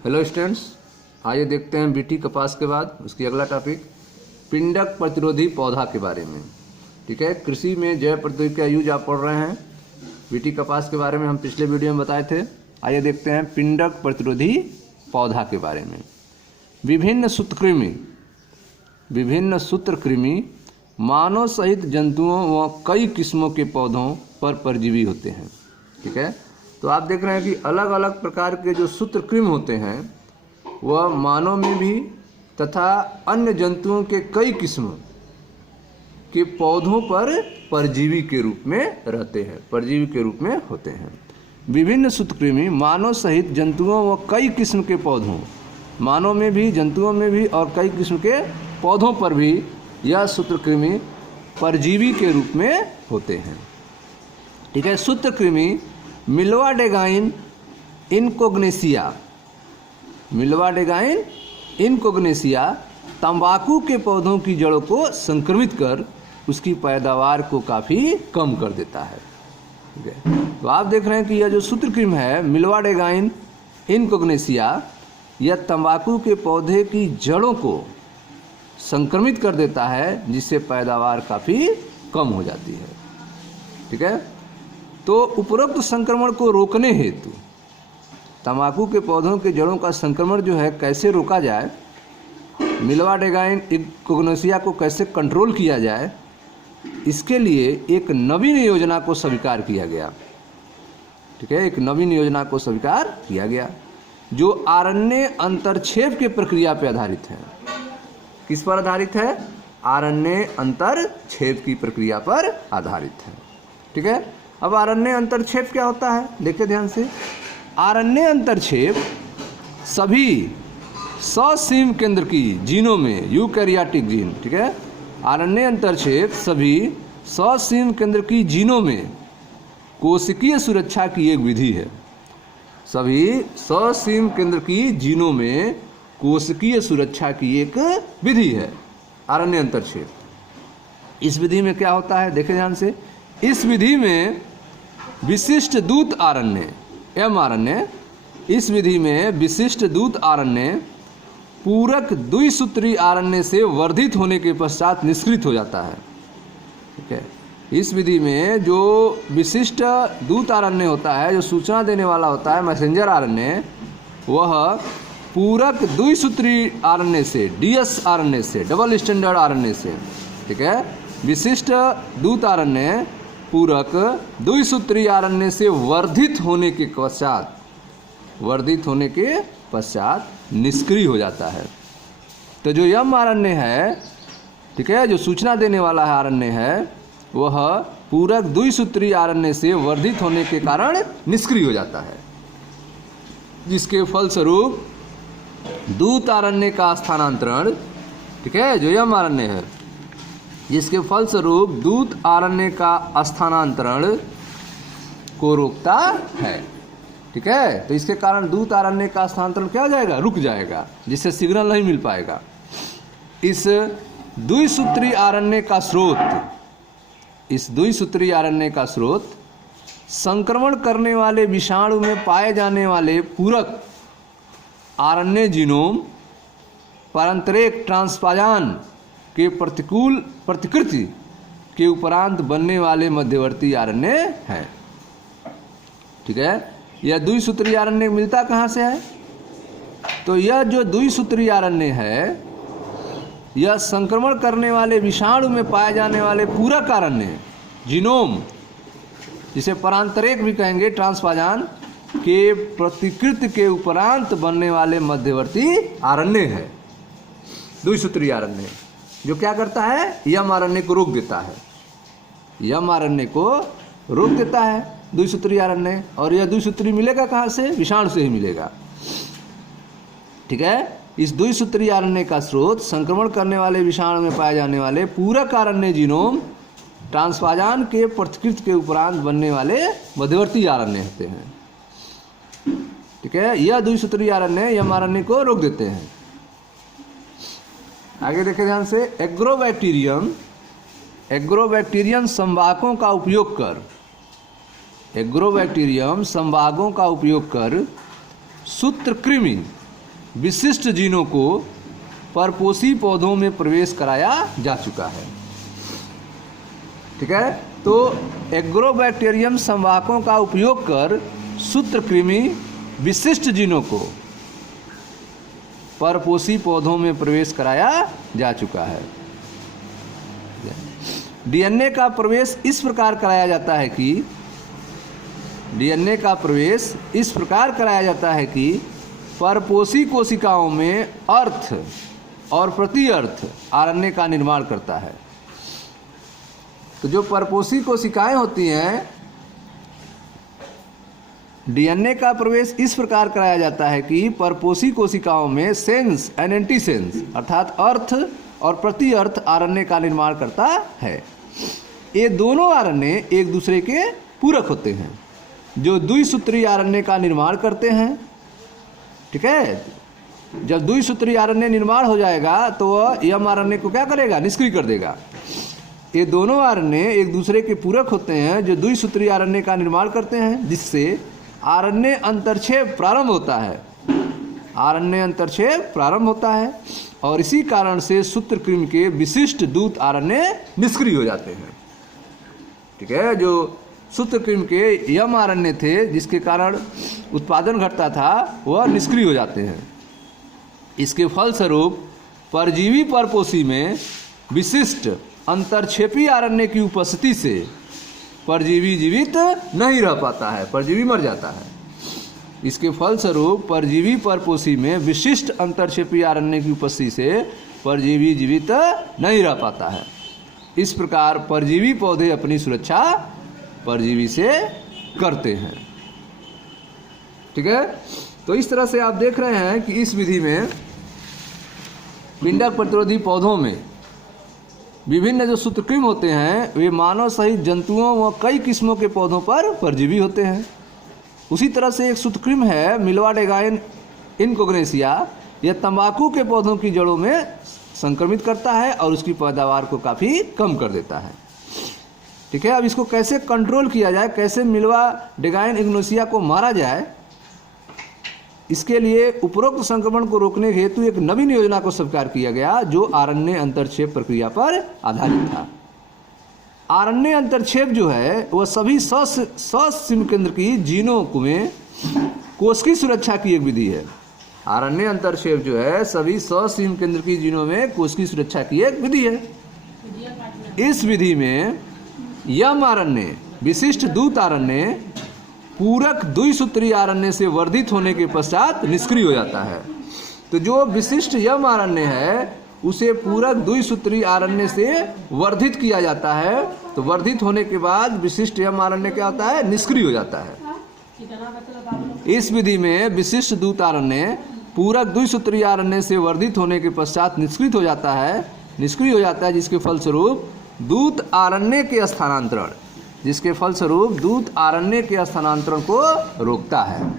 Hello students, आइए देखते हैं बीटी कपास के बाद उसकी अगला टॉपिक पिंडक प्रतिरोधी पौधा के बारे में। ठीक है, कृषि में जैव प्रौद्योगिकी का यूज आप पढ़ रहे हैं। बीटी कपास के बारे में हम पिछले वीडियो में बताए थे। आइए देखते हैं पिंडक प्रतिरोधी पौधा के बारे में। विभिन्न सूत्रकृमि मानव सहित जंतुओं व कई किस्मों के पौधों पर परजीवी होते हैं। ठीक है, तो आप देख रहे हैं कि अलग अलग प्रकार के जो सूत्रकृमि होते हैं वह मानव में भी तथा अन्य जंतुओं के कई किस्म के पौधों पर परजीवी के रूप में रहते हैं, परजीवी के रूप में होते हैं। विभिन्न सूत्रकृमि मानव सहित जंतुओं व कई किस्म के पौधों, मानव में भी जंतुओं में भी और कई किस्म के पौधों पर भी यह सूत्रकृमि परजीवी के रूप में होते हैं। ठीक है, सूत्रकृमि मिल्वाडेगाइन इनकोग्नेसिया तंबाकू के पौधों की जड़ों को संक्रमित कर उसकी पैदावार को काफ़ी कम कर देता है। ठीक है, तो आप देख रहे हैं कि यह जो सूत्रकृमि है मिल्वाडेगाइन इनकोग्नेसिया, यह तंबाकू के पौधे की जड़ों को संक्रमित कर देता है, जिससे पैदावार काफ़ी कम हो जाती है। ठीक है, तो उपरोक्त संक्रमण को रोकने हेतु तंबाकू के पौधों के जड़ों का संक्रमण जो है कैसे रोका जाए, मिल्वाडेगाइन इनकोग्नेसिया को कैसे कंट्रोल किया जाए, इसके लिए एक नवीन योजना को स्वीकार किया गया। ठीक है, एक नवीन योजना को स्वीकार किया गया जो आरण्य अंतरक्षेप की प्रक्रिया पर आधारित है। किस पर आधारित है? आरण्य अंतरक्षेप की प्रक्रिया पर आधारित है। ठीक है, अब आरण्य अंतरक्षेप क्या होता है देखिए ध्यान से। आरण्य अंतरक्षेप सभी ससीम केंद्र की जीनों में यूकैरियोटिक जीन, ठीक है, आरण्य अंतरक्षेप सभी ससीम केंद्र की जीनों में कोशिकीय सुरक्षा की एक विधि है। सभी ससीम केंद्र की जीनों में कोशिकीय सुरक्षा की एक विधि है आरण्य अंतरक्षेप। इस विधि में क्या होता है देखिए ध्यान से। इस विधि में विशिष्ट दूत आरण्य mRNA, इस विधि में विशिष्ट दूत आरण्य पूरक द्विसूत्री आरण्य से वर्धित होने के पश्चात निष्क्रित हो जाता है। ठीक है, इस विधि में जो विशिष्ट दूत आरण्य होता है, जो सूचना देने वाला होता है, मैसेंजर आरण्य, वह पूरक द्विसूत्री आरण्य से, DS आरण्य से, डबल स्टैंडर्ड आरण्य से, ठीक है, विशिष्ट दूत आरण्य पूरक द्विसूत्री आरण्य से वर्धित होने के पश्चात निष्क्रिय हो जाता है। तो जो mRNA है, ठीक है, जो सूचना देने वाला है आरण्य है, वह पूरक द्विसूत्री आरण्य से वर्धित होने के कारण निष्क्रिय हो जाता है, जिसके फलस्वरूप दूत आरण्य का स्थानांतरण, ठीक है, जो mRNA है, जिसके फलस्वरूप दूत आरण्य का स्थानांतरण को रोकता है। ठीक है, तो इसके कारण दूत आरण्य का स्थानांतरण क्या हो जाएगा? रुक जाएगा, जिससे सिग्नल नहीं मिल पाएगा। इस द्विसूत्री आरण्य का स्रोत संक्रमण करने वाले विषाणु में पाए जाने वाले पूरक आरण्य जीनोम पारंपरिक ट्रांसपोज़न के प्रतिकूल प्रतिकृति के उपरांत बनने वाले मध्यवर्ती आरण्य है। ठीक है, यह द्विसूत्री आरण्य मिलता कहाँ से है? तो यह जो द्विसूत्री आरण्य है, यह संक्रमण करने वाले विषाणु में पाए जाने वाले पूरक आरण्य जीनोम, जिसे पारंपरिक भी कहेंगे, ट्रांसपोज़न के प्रतिकृति के उपरांत बनने वाले मध्यवर्ती आरण्य है। द्विसूत्री आरण्य जो क्या करता है? mRNA को रोक देता है, mRNA को रोक देता है द्विसूत्री आरण्य। और यह द्विसूत्री मिलेगा कहाँ से? विषाणु से ही मिलेगा। ठीक है, इस द्विसूत्री आरण्य का स्रोत संक्रमण करने वाले विषाणु में पाए जाने वाले पूरक आरण्य जीनोम ट्रांसपोज़न के प्रतिकृति के उपरांत बनने वाले मध्यवर्ती आरण्य होते हैं। ठीक है, यह द्विसूत्री आरण्य mRNA को रोक देते हैं। आगे देखें ध्यान से। एग्रोबैक्टीरियम संवाहकों का उपयोग कर सूत्रकृमि विशिष्ट जीनों को परपोषी पौधों में प्रवेश कराया जा चुका है। ठीक है, तो एग्रोबैक्टीरियम संवाहकों का उपयोग कर सूत्रकृमि विशिष्ट जीनों को परपोषी पौधों में प्रवेश कराया जा चुका है। डीएनए का प्रवेश इस प्रकार कराया जाता है कि परपोषी कोशिकाओं में अर्थ और प्रतिअर्थ आरएनए का निर्माण करता है। तो जो परपोषी कोशिकाएं होती हैं, डीएनए का प्रवेश इस प्रकार कराया जाता है कि परपोषी कोशिकाओं में सेंस एंड एंटीसेंस अर्थात अर्थ और प्रतिअर्थ आरएनए का निर्माण करता है। ये दोनों आरएनए एक दूसरे के पूरक होते हैं, जो द्विसूत्री आरएनए का निर्माण करते हैं। ठीक है, जब द्विसूत्री आरएनए निर्माण हो जाएगा तो वह एमआरएनए को क्या करेगा, निष्क्रिय कर देगा। ये दोनों आरएनए एक दूसरे के पूरक होते हैं, जो द्विसूत्री आरएनए का निर्माण करते हैं, जिससे आरएनए अंतरक्षेप प्रारंभ होता है और इसी कारण से सूत्रकृमि के विशिष्ट दूत आरएनए निष्क्रिय हो जाते हैं। ठीक है, जो सूत्रकृमि के एमआरएनए थे जिसके कारण उत्पादन घटता था, वह निष्क्रिय हो जाते हैं। इसके फलस्वरूप परजीवी परपोषी में विशिष्ट अंतरक्षेपी आरएनए की उपस्थिति से परजीवी जीवित नहीं रह पाता है, परजीवी मर जाता है। इसके फलस्वरूप परजीवी परपोषी में विशिष्ट अंतरक्षेपी आरएनए की उपस्थिति से परजीवी जीवित नहीं रह पाता है। इस प्रकार परजीवी पौधे अपनी सुरक्षा परजीवी से करते हैं। ठीक है, तो इस तरह से आप देख रहे हैं कि इस विधि में पिंडक प्रतिरोधी पौधों में विभिन्न जो सूत्रकृमि होते हैं वे मानव सहित जंतुओं व कई किस्मों के पौधों पर परजीवी होते हैं। उसी तरह से एक सूत्रकृमि है मिल्वाडेगाइन इनकोग्नेसिया, यह तंबाकू के पौधों की जड़ों में संक्रमित करता है और उसकी पैदावार को काफ़ी कम कर देता है। ठीक है, अब इसको कैसे कंट्रोल किया जाए, कैसे मिल्वाडेगाइन इग्नोसिया को मारा जाए, इसके लिए उपरोक्त संक्रमण को रोकने हेतु एक नवीन योजना को स्वीकार किया गया, जो आरएनए अंतरक्षेप प्रक्रिया पर आधारित था। आरएनए अंतरक्षेप जो है वह सभी ससीम केंद्र की जीनों में कोश की सुरक्षा की एक विधि है। आरएनए अंतरक्षेप जो है सभी ससीम केंद्र की जीनों में कोश की सुरक्षा की एक विधि है। इस विधि में एमआरएनए विशिष्ट दूत आरएनए पूरक द्विसूत्री आरएनए से वर्धित होने के पश्चात निष्क्रिय हो जाता है। तो जो विशिष्ट एमआरएनए है उसे पूरक द्विसूत्री आरएनए से वर्धित किया जाता है। तो वर्धित होने के बाद विशिष्ट एमआरएनए क्या होता है, निष्क्रिय हो जाता है। इस विधि में विशिष्ट दूत आरएनए पूरक द्विसूत्री आरएनए से वर्धित होने के पश्चात निष्क्रिय हो जाता है, जिसके फलस्वरूप दूत आरएनए के स्थानांतरण को रोकता है।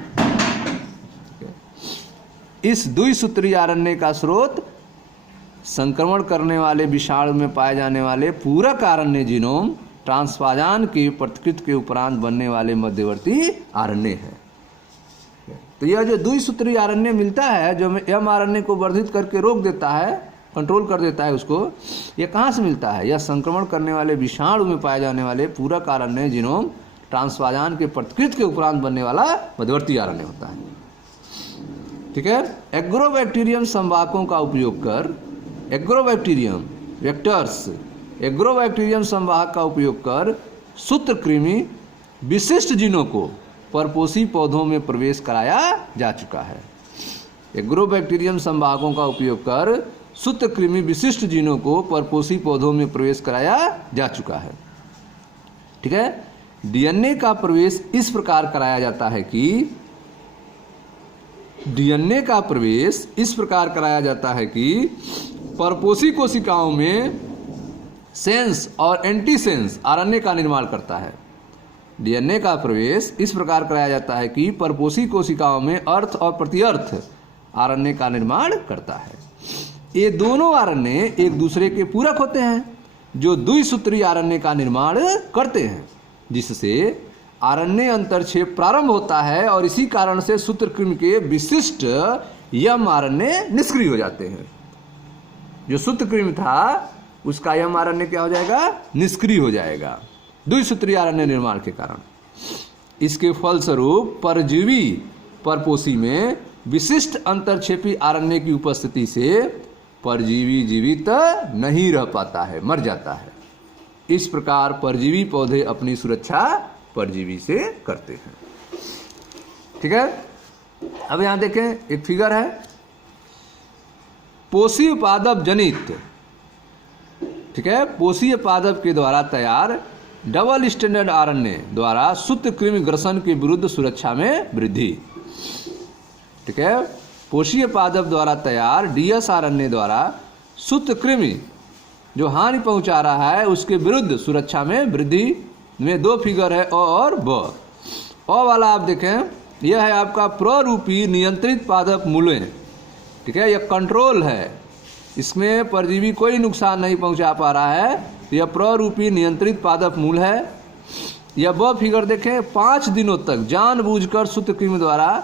इस द्विसूत्री आरएनए का स्रोत संक्रमण करने वाले विषाणु में पाए जाने वाले पूरक आरएनए जीनोम ट्रांसपोज़न के प्रतिकृति के उपरांत बनने वाले मध्यवर्ती आरएनए है। तो यह जो द्विसूत्री आरएनए मिलता है, जो एमआरएनए को वर्धित करके रोक देता है, कंट्रोल कर देता है उसको, यह कहाँ से मिलता है? यह संक्रमण करने वाले विषाणु में पाए जाने वाले पूरक आरएनए जीनोम ट्रांसपोज़न के प्रतिकृति के उपरांत बनने वाला मध्यवर्ती आरएनए होता है। ठीक है, एग्रोबैक्टीरियम संवाहकों का उपयोग कर एग्रोबैक्टीरियम संवाहक का उपयोग कर सूत्रकृमि विशिष्ट जीनों को परपोषी पौधों में प्रवेश कराया जा चुका है। एग्रोबैक्टीरियम संवाहकों का उपयोग कर सूत्रकृमि विशिष्ट जीनों को परपोषी पौधों में प्रवेश कराया जा चुका है। ठीक है, डीएनए का प्रवेश इस प्रकार कराया जाता है कि परपोषी कोशिकाओं में सेंस और एंटीसेंस आरएनए का निर्माण करता है। डीएनए का प्रवेश इस प्रकार कराया जाता है कि परपोषी कोशिकाओं में अर्थ और प्रतिअर्थ आरएनए का निर्माण करता है। ये दोनों आरएनए एक दूसरे के पूरक होते हैं, जो द्विसूत्री आरएनए का निर्माण करते हैं, जिससे आरएनए अंतरक्षेप प्रारंभ होता है और इसी कारण से सूत्रकृमि के विशिष्ट यम आरएनए निष्क्रिय हो जाते हैं। जो सूत्रकृमि था उसका यम आरएनए क्या हो जाएगा, निष्क्रिय हो जाएगा द्विसूत्रीय आरएनए निर्माण के कारण। इसके फलस्वरूप परजीवी परपोषी में विशिष्ट अंतरक्षेपी आरएनए की उपस्थिति से परजीवी जीवित नहीं रह पाता है, मर जाता है। इस प्रकार परजीवी पौधे अपनी सुरक्षा परजीवी से करते हैं। ठीक है, अब यहां देखें एक फिगर है, पोषीय पादप जनित, ठीक है, पोषीय पादप के द्वारा तैयार डबल स्टैंडर्ड आरएनए द्वारा सूत्रकृमि ग्रसन के विरुद्ध सुरक्षा में वृद्धि। ठीक है, पोषीय पादप द्वारा तैयार डीएस आरएनए द्वारा सूत्रकृमि जो हानि पहुंचा रहा है उसके विरुद्ध सुरक्षा में वृद्धि में दो फिगर है, अ और ब। अ वाला आप देखें, यह है आपका प्ररूपी नियंत्रित पादप मूल्य। ठीक है, यह कंट्रोल है, इसमें परजीवी कोई नुकसान नहीं पहुंचा पा रहा है, यह प्ररूपी नियंत्रित पादप मूल है। यह ब फिगर देखें, 5 दिनों तक जानबूझकर सूत्रकृमि द्वारा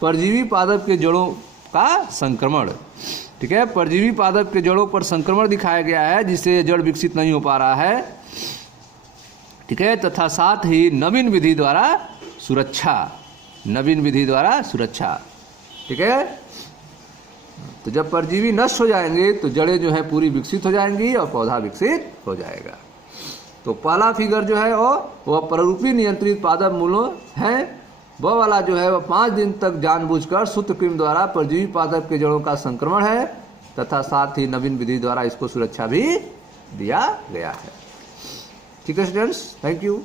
परजीवी पादप के जड़ों का संक्रमण। ठीक है, परजीवी पादप के जड़ों पर संक्रमण दिखाया गया है जिससे जड़ विकसित नहीं हो पा रहा है। ठीक है, तथा साथ ही नवीन विधि द्वारा सुरक्षा, नवीन विधि द्वारा सुरक्षा। ठीक है, तो जब परजीवी नष्ट हो जाएंगे तो जड़ें जो है पूरी विकसित हो जाएंगी और पौधा विकसित हो जाएगा। तो पहला फिगर जो है वह प्ररूपी नियंत्रित पादप मूलों है, वह वाला जो है वह 5 दिन तक जानबूझकर सूत्रकृमि द्वारा परजीवी पादप के जड़ों का संक्रमण है तथा साथ ही नवीन विधि द्वारा इसको सुरक्षा भी दिया गया है। ठीक है स्टूडेंट्स, थैंक यू।